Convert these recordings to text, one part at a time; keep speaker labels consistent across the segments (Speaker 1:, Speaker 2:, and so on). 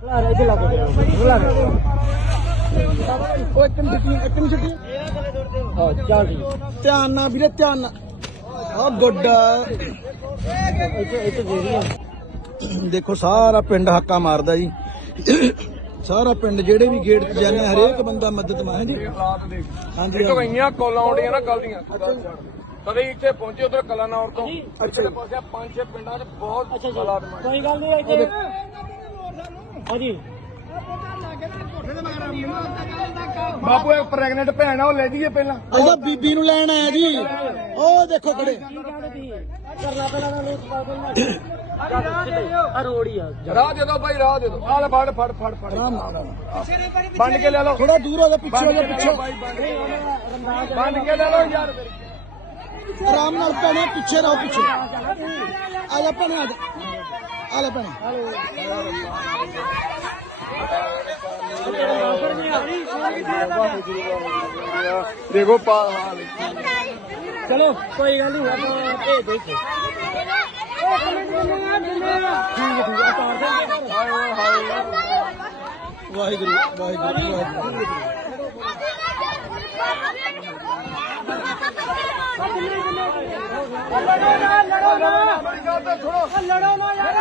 Speaker 1: ध्यान ना वीरे ध्यान ना गोड्डा देखो सारा पिंड हक्का मारदा जी सारा पिंड जेडे भी गेट ते जाने हरेक बंदा मदद मांग जी हां जी
Speaker 2: कईयां कॉलां आउंदियां ना कल दियां कदे इत्थे पहुंचे उधर कलानौर तो पिछले पासे 5-6 पिंडां च बहुत हालात माड़े
Speaker 3: कोई गल नहीं इत्थे हां जी
Speaker 2: बापू एक प्रेगनेंट भैन आ ले जाइए पहला
Speaker 1: ਉਹਦਾ ਬੀਬੀ ਨੂੰ ਲੈਣ ਆਇਆ ਜੀ ਉਹ ਦੇਖੋ ਖੜੇ
Speaker 3: करना पड़ा ना लोग रोड़ी आ
Speaker 2: राह दे दो भाई राह दे दो आ ले फड़ फड़ फड़ फड़ बंद के ले लो
Speaker 1: ਥੋੜਾ ਦੂਰ ਹੋ ਜਾ ਪਿੱਛੇ ਹੋ ਜਾ ਪਿੱਛੇ
Speaker 2: बंद के ले लो यार
Speaker 1: ਆਰਾਮ ਨਾਲ ਪੈਣੇ ਪਿੱਛੇ ਰਹੋ ਪਿੱਛੇ ਆ ਜਾ ਪੈਣੇ ਆ ਲੈ ਪੈਣੇ
Speaker 2: देखो
Speaker 3: चलो कोई गल नहीं भेज दो
Speaker 1: ਵਾਹਿਗੁਰੂ ਵਾਹਿਗੁਰੂ ਵਾਹਿਗੁਰੂ
Speaker 3: लड़ो ना यार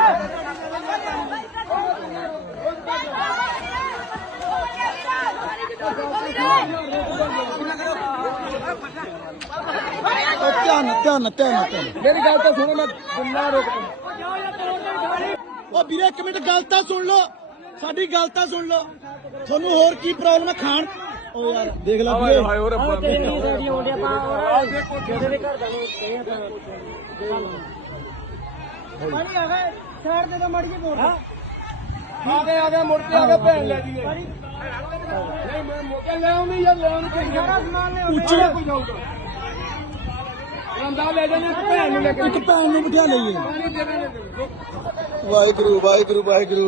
Speaker 1: ਧਿਆਨ ਧਿਆਨ ਧਿਆਨ
Speaker 2: मेरी गल तो सुनो मैं दुनिया रोक
Speaker 1: ਉਹ ਵੀਰੇ ਇੱਕ ਮਿੰਟ ਗੱਲ ਤਾਂ ਸੁਣ ਲਓ ਸਾਡੀ ਗੱਲ ਤਾਂ ਸੁਣ ਲਓ ਤੁਹਾਨੂੰ ਹੋਰ ਕੀ ਪ੍ਰੋਬਲਮ ਹੈ ਖਾਣ ਉਹ ਯਾਰ ਦੇਖ ਲੈ ਵੀਰੇ
Speaker 2: हाय हो रब्बा
Speaker 3: पानी आ गए साइड दे दो मड़ के मोड़
Speaker 2: आ गए मुड़ के आ गए भैन ले जाइए नहीं मैं मोके ले आऊं नहीं यार ले आऊं
Speaker 3: सारा सामान ले
Speaker 1: ਉੱਚੀ
Speaker 2: रंदा ले जाने एक भैन ਨੂੰ लेके
Speaker 1: ਇੱਕ ਭੈਣ ਨੂੰ ਬਿਠਾ ਲਈਏ
Speaker 2: पानी दे देने
Speaker 1: ਵਾਹਿਗੁਰੂ ਵਾਹਿਗੁਰੂ ਵਾਹਿਗੁਰੂ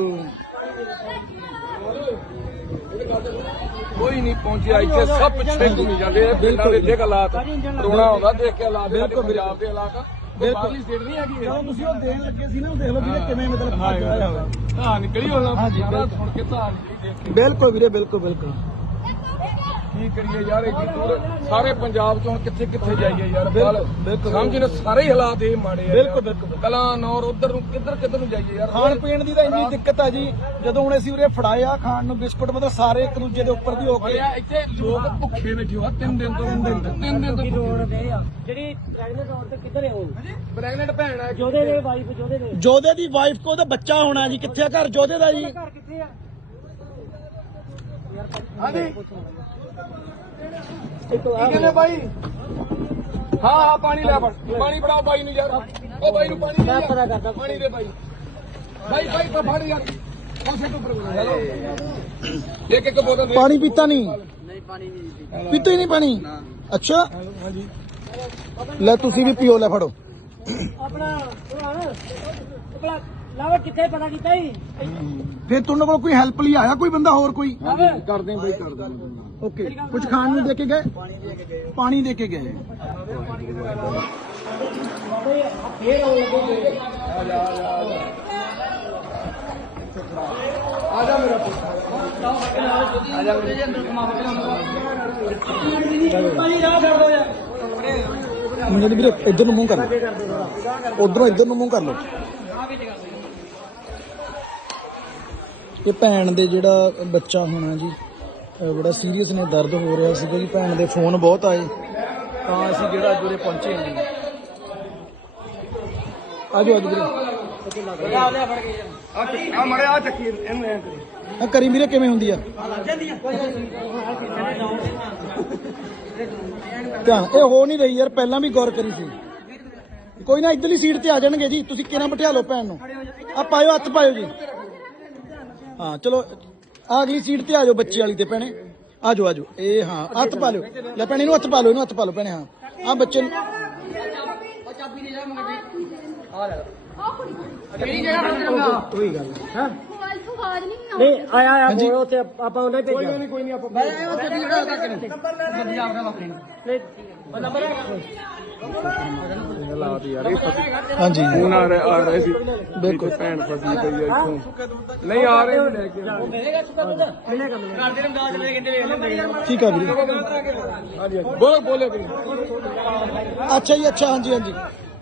Speaker 2: ਕੋਈ ਨਹੀਂ ਪਹੁੰਚਿਆ ਇੱਥੇ ਸਭ ਪਿੱਛੇ ਘੁੰਮੀ ਜਾਂਦੇ ਆ ਪਿੰਡਾਂ ਦੇ ਦੇਖ ਹਾਲਾਤ ਰੋਣਾ ਆਉਂਦਾ ਦੇਖ ਕੇ ਹਾਲਾਤ ਸਾਡੇ ਪੰਜਾਬ ਦੇ ਹਾਲਾਤ ਬਾਹਰਲੀ ਸਟੇਟ ਨਹੀਂ ਹੈਗੀ
Speaker 1: ਜਦੋਂ ਤੁਸੀਂ ਉਹ ਦੇਣ ਲੱਗੇ ਸੀ ਨਾ ਉਹ ਦੇਖ ਲਓ ਵੀਰੇ ਕਿਵੇਂ ਮਤਲਬ ਭੱਜ ਆਇਆ ਹੋਇਆ
Speaker 2: ਹਾਂ ਨਿਕਲੀ ਹੋਣਾ ਸੁਣ ਕੇ ਤਾਂ ਦੇਖ ਕੇ
Speaker 1: ਬਿਲਕੁਲ ਵੀਰੇ ਬਿਲਕੁਲ ਬਿਲਕੁਲ
Speaker 2: ਕੀ ਕਰੀਏ ਯਾਰ ਇੱਡੀ ਦੂਰ ਸਾਰੇ ਪੰਜਾਬ ਤੋਂ ਹੁਣ ਕਿੱਥੇ ਕਿੱਥੇ ਜਾਈਏ ਯਾਰ
Speaker 1: ਬਿਲਕੁਲ।
Speaker 2: ਸਮਝ ਨਾ ਸਾਰੇ ਹੀ ਹਾਲਾਤ ਇਹ ਮਾੜੇ ਆ
Speaker 1: ਬਿਲਕੁਲ, ਬਿਲਕੁਲ।
Speaker 2: ਕਲਾਨੌਰ ਉਧਰ ਨੂੰ ਕਿੱਧਰ ਨੂੰ ਜਾਈਏ ਯਾਰ
Speaker 1: ਖਾਣ ਪੀਣ ਦੀ ਤਾਂ ਇੰਨੀ ਦਿੱਕਤ ਆ ਜੀ ਜਦੋਂ ਹੁਣ ਅਸੀਂ ਉਰੇ ਫੜਾਇਆ ਖਾਣ ਨੂੰ ਬਿਸਕੁਟ ਮਤਲਬ ਸਾਰੇ ਇੱਕ ਦੂਜੇ ਦੇ ਉੱਪਰ ਦੀ ਹੋ ਕੇ
Speaker 2: ਹੋਇਆ ਇੱਥੇ ਲੋਕ ਭੁੱਖੇ ਬੈਠੇ ਹੋ 3 ਦਿਨ ਤੋਂ 3 ਦਿਨ ਤੋਂ
Speaker 3: रोड दे जेडी प्रेग्नेंट औरत किधर है वो
Speaker 2: ਪ੍ਰੈਗਨੈਂਟ ਭੈਣ ਹੈ
Speaker 3: जोधे दे वाइफ जोधे दे
Speaker 1: ਜੋਧੇ ਦੀ ਵਾਈਫ ਕੋ ਉਹਦਾ ਬੱਚਾ ਹੋਣਾ ਜੀ ਕਿੱਥੇ ਆ ਘਰ ਜੋਧੇ ਦਾ ਜੀ
Speaker 3: घर किथे है
Speaker 2: ਹਾਂਜੀ
Speaker 3: एक तो
Speaker 2: ਕੀ ਕਹਿੰਦੇ ਬਾਈ ਹਾਂ ਹਾਂ ਪਾਣੀ ਲੈ ਫੜ ਪਾਣੀ ਫੜਾਓ ਬਾਈ ਨੂੰ ਯਾਰ ਉਹ ਬਾਈ ਨੂੰ ਪਾਣੀ
Speaker 3: मैं पता करता
Speaker 2: ਪਾਣੀ ਦੇ ਬਾਈ ਬਾਈ ਫੜ ਯਾਰ ਉਸੇ ਤੋਂ ਉੱਪਰ ਹੈਲੋ ਇੱਕ ਬੋਤਲ ਦੇ
Speaker 1: ਪਾਣੀ ਪੀਤਾ ਨਹੀਂ
Speaker 3: नहीं पानी नहीं
Speaker 1: ਪੀਤਾ ਹੀ ਨਹੀਂ ਪਾਣੀ ਅੱਛਾ
Speaker 2: ਹਾਂਜੀ
Speaker 1: ਲੈ ਤੁਸੀਂ ਵੀ ਪੀਓ ਲੈ ਫੜੋ
Speaker 3: अपना अपना लावा किथे पता कीता ही
Speaker 1: ਫਿਰ ਤੁਹਾਡੇ ਕੋਲ ਕੋਈ ਹੈਲਪ ਲਈ ਆਇਆ ਕੋਈ ਬੰਦਾ ਹੋਰ ਕੋਈ
Speaker 2: ਕਰਦੇ ਬਾਈ ਕਰਦੇ
Speaker 1: ਓਕੇ ਕੁਝ ਖਾਣ ਨੂੰ ਦੇ ਕੇ ਗਏ ਪਾਣੀ ਦੇ ਕੇ ਗਏ
Speaker 3: फिर आने लगे
Speaker 2: ਆਜਾ ਮੇਰਾ ਪੁੱਤ
Speaker 3: पानी राह कर दो यार
Speaker 1: ਮੁੰਡੇ ਵੀਰੇ ਇੱਧਰ ਨੂੰ ਮੂੰਹ ਕਰ ਲਓ ਉਧਰੋਂ ਇੱਧਰ ਨੂੰ ਮੂੰਹ ਕਰ ਲਓ ਇਹ ਭੈਣ ਦੇ ਜਿਹੜਾ ਬੱਚਾ ਹੋਣਾ ਜੀ ਬੜਾ ਸੀਰੀਅਸ ਨੇ ਦਰਦ ਹੋ ਰਿਹਾ ਸੀਗਾ ਜੀ ਭੈਣ ਦੇ ਫੋਨ ਬਹੁਤ ਆਏ ਤਾਂ ਅਸੀਂ ਜਿਹੜਾ ਅੱਜ ਉਰੇ ਪਹੁੰਚੇ ਹਾਂ ਆਜੋ ਆਜੋ ਵੀਰੇ
Speaker 2: ਆ ਮੜੇ ਆ ਚੱਕੀ ਇਹਨੂੰ ਐਂ ਕਰੀ
Speaker 1: ਆ ਕਰੀ ਵੀਰੇ ਕਿਵੇਂ ਹੁੰਦੀ ਆ ਧਿਆਨ ਇਹ ਹੋ ਨਹੀਂ ਰਹੀ ਯਾਰ ਪਹਿਲਾਂ ਵੀ ਗੌਰ ਕਰੀ ਸੀ ਕੋਈ ਨਾ ਇੱਧਰਲੀ ਸੀਟ ਤੇ ਆ ਜਾਣਗੇ ਜੀ ਤੁਸੀਂ ਕਿਹਨਾਂ ਬਿਠਾ ਲਓ ਭੈਣ ਨੂੰ ਆ ਪਾਇਓ ਹੱਥ ਪਾਇਓ ਜੀ ਹਾਂ ਚਲੋ ਆ ਅਗਲੀ ਸੀਟ ਤੇ ਆ ਜਾਓ ਬੱਚੇ ਵਾਲੀ ਤੇ ਭੈਣੇ ਆਜੋ ਆਜੋ ਇਹ ਹਾਂ ਹੱਥ ਪਾ ਲਿਓ ਲੈ ਭੈਣੇ ਨੂੰ ਹੱਥ ਪਾ ਲਓ ਇਹਨੂੰ ਹੱਥ ਪਾ ਲਓ ਭੈਣੇ ਹਾਂ ਆ ਬੱਚੇ ਨੂੰ ਕੋਈ ਗੱਲ ਹਾਂ
Speaker 3: नहीं आया आया बोलो ते आपा उन्हें भेजा
Speaker 2: ਕੋਈ ਨਹੀਂ ਆਪਾਂ
Speaker 3: नहीं
Speaker 2: ਹਾਲਾਤ ਯਾਰ ਇਹ
Speaker 1: ਹਾਂਜੀ
Speaker 2: ਫੋਨ ਆ ਰਹੇ ਸੀ ਬਿਲਕੁਲ ਭੈਣ ਫਸੀ ਪਈ ਆ ਇੱਥੋਂ ਨਹੀਂ ਆ ਰਹੇ ਲੈ ਕੇ
Speaker 1: ਠੀਕ ਆ ਵੀਰੇ
Speaker 2: ਹਾਂਜੀ ਬੋਲੇ ਬੋਲੇ ਵੀਰੇ
Speaker 1: ਅੱਛਾ ਜੀ ਅੱਛਾ ਹਾਂਜੀ ਹਾਂਜੀ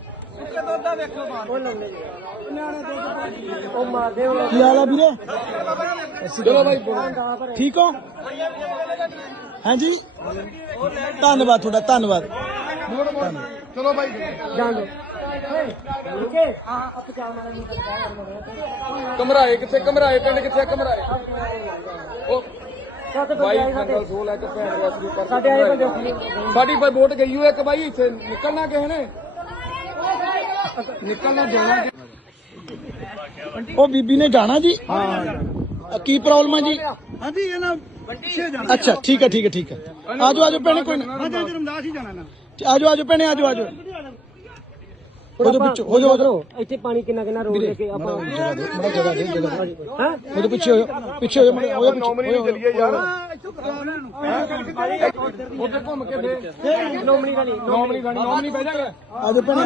Speaker 3: ਉਹ ਮਾਰਦੇ
Speaker 1: ਕੀ ਹਾਲ ਆ ਵੀਰੇ
Speaker 2: ਚਲੋ ਭਾਈ
Speaker 1: ਠੀਕ ਹੋ ਹਾਂਜੀ ਧੰਨਵਾਦ ਤੁਹਾਡਾ ਧੰਨਵਾਦ
Speaker 2: ਚਲੋ ਭਾਈ
Speaker 3: ਜਾਣ ਦੋ ਓਕੇ ਹਾਂ ਉੱਥੇ ਚਾਹ ਮਾਰਨ ਨੂੰ
Speaker 2: ਕਮਰਾਏ ਕਿੱਥੇ ਕਮਰਾਏ ਪਿੰਡ ਕਿੱਥੇ ਕਮਰਾਏ ਉਹ
Speaker 3: ਸਾਡੇ
Speaker 2: ਬਾਈ
Speaker 3: ਬੰਦੇ ਆਏ
Speaker 2: ਨੰਗਲ ਸੋਲ ਹੈ ਕਿ ਭੈਣ ਰੈਸਕਿਊ ਕਰ
Speaker 3: ਸਾਡੇ ਆਏ ਬੰਦੇ ਉੱਥੇ
Speaker 2: ਸਾਡੀ ਪਰ ਵੋਟ ਗਈ ਹੋਈ ਇੱਕ ਬਾਈ ਇੱਥੇ ਨਿਕਲਣਾ ਕਿਸੇ ਨੇ ਨਿਕਲਣਾ ਦੇਣਾ
Speaker 1: ਉਹ ਬੀਬੀ ਨੇ ਜਾਣਾ ਜੀ ਹਾਂ ਕੀ ਪ੍ਰੋਬਲਮ ਹੈ ਜੀ
Speaker 4: ਹਾਂਜੀ ਇਹ ਨਾ ਪਿੱਛੇ ਜਾਣਾ
Speaker 1: ਅੱਛਾ ਠੀਕ ਹੈ ਠੀਕ ਹੈ ਠੀਕ ਹੈ ਆਜੋ ਆਜੋ ਭੈਣੇ ਕੋਈ ਨਾ
Speaker 4: ਹਾਂਜੀ ਰਮਦਾਸ ਹੀ ਜਾਣਾ ਨਾ
Speaker 1: ਆਜੋ ਆਜੋ ਭੈਣੇ ਆਜੋ ਆਜੋ ਹੋ ਜਾਓ ਪਿੱਛੇ ਹੋ ਜਾਓ
Speaker 3: ਇੱਥੇ ਪਾਣੀ ਕਿੰਨਾ ਕਿੰਨਾ ਰੋੜ ਲੈ ਕੇ ਆਪਾਂ
Speaker 1: ਜਗ੍ਹਾ ਦੇ ਬੜਾ ਜਗ੍ਹਾ ਦੇ ਜਗ੍ਹਾ ਦੇ
Speaker 3: ਹਾਂ
Speaker 1: ਉਹਦੇ ਪਿੱਛੇ ਹੋ ਜਾਓ ਪਿੱਛੇ ਹੋ ਜਾਓ ਮਾੜਾ, ਹੋ ਜਾਓ ਪਿੱਛੇ ਹੋ ਜਾਓ।
Speaker 2: ਯਾਰ
Speaker 4: ਇੱਥੋਂ ਕਰਾ ਉਹਨਾਂ ਨੂੰ
Speaker 2: ਉੱਥੇ ਘੁੰਮ ਕੇ ਫੇਰ ਨੋਮਣੀ ਗਾਣੀ ਨੋਮਣੀ ਬਹਿ ਜਾਗੇ
Speaker 1: ਆਜੋ ਭੈਣੇ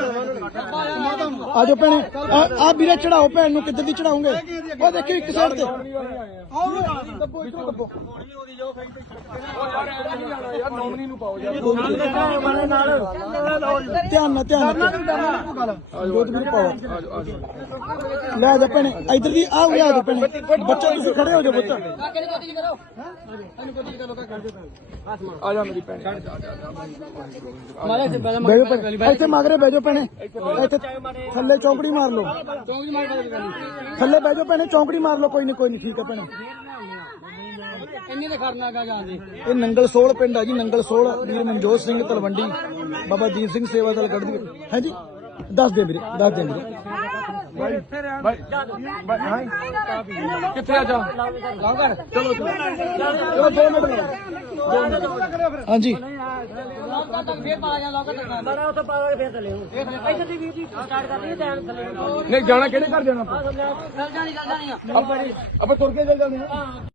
Speaker 1: ਆਜੋ ਭੈਣੇ ਆ ਵੀਰੇ ਚੜਾਓ ਭੈਣ ਨੂੰ ਕਿੱਧਰ ਦੀ ਚੜਾਉਂਗੇ ਉਹ ਦੇਖਿਓ ਇੱਕ ਸਾਈਡ ਤੇ
Speaker 4: ਦੱਬੋ ਇੱਥੋਂ ਦੱਬੋ
Speaker 2: ਯਾਰ ਨੋਮਣੀ ਨੂੰ ਪਾਓ ਯਾਰ
Speaker 1: ਧਿਆਨ ਨਾਲ ਜੋਤ ਵੀਰ ਪਾਓ ਲੈ ਜਾ ਭੈਣੇ ਇਧਰ ਦੀ ਆ ਹੋਇਆ ਜਾ ਭੈਣੇ ਬੱਚਾ ਤੁਸੀਂ ਖੜੇ ਹੋ ਜਾਓ ਪੁੱਤ
Speaker 2: ਆ ਜਾ ਮੇਰੀ ਭੈਣ
Speaker 1: ਬੈਜੋ ਭੈਣੇ ਇੱਥੇ ਮਗਰੇ ਬੈਜੋ ਭੈਣੇ ਇੱਥੇ ਥੱਲੇ ਚੌਂਕੜੀ ਮਾਰ ਲਓ ਥੱਲੇ ਬੈਜੋ ਭੈਣੇ ਚੌਂਕੜੀ ਮਾਰ ਲਓ ਕੋਈ ਨਹੀਂ ਠੀਕ ਹੈ ਭੈਣੇ
Speaker 3: ਇੰਨੀ ਤੇ ਖੜਨਾ ਗਾ ਜਾਂਦੇ
Speaker 1: ਇਹ ਨੰਗਲ ਸੋਲ ਪਿੰਡ ਆ ਜੀ ਨੰਗਲ ਸੋਲ ਵੀਰ ਮਨਜੋਤ ਸਿੰਘ ਤਲਵੰਡੀ ਬਾਬਾ ਦੀਪ ਸਿੰਘ ਸੇਵਾ ਦਲ ਗੜਦੀ ਹੈ ਜੀ ਦੱਸ ਦੇ ਵੀਰੇ
Speaker 2: ਕਿੱਥੇ ਆ ਜਾ ਚਲੋ
Speaker 1: 2 ਮਿੰਟ ਹਾਂਜੀ
Speaker 3: ਫੇਰ ਪਾ ਜਾ ਲੋਕਾਂ ਤੱਕ ਮਾਰਾ ਉੱਥੇ ਪਾ ਕੇ ਫੇਰ ਥੱਲੇ ਇੱਥੇ ਦੀ ਵੀਰ ਜੀ ਸਟਾਰਟ ਕਰ ਲਈ ਟਾਈਮ ਥੱਲੇ
Speaker 2: ਨਹੀਂ ਜਾਣਾ ਕਿਹੜੇ ਘਰ ਜਾਣਾ
Speaker 3: ਚੱਲ ਜਾਣੀ ਆ
Speaker 2: ਆਪਾਂ ਤੁਰ ਕੇ ਚੱਲ ਜਾਂਦੇ ਹਾਂ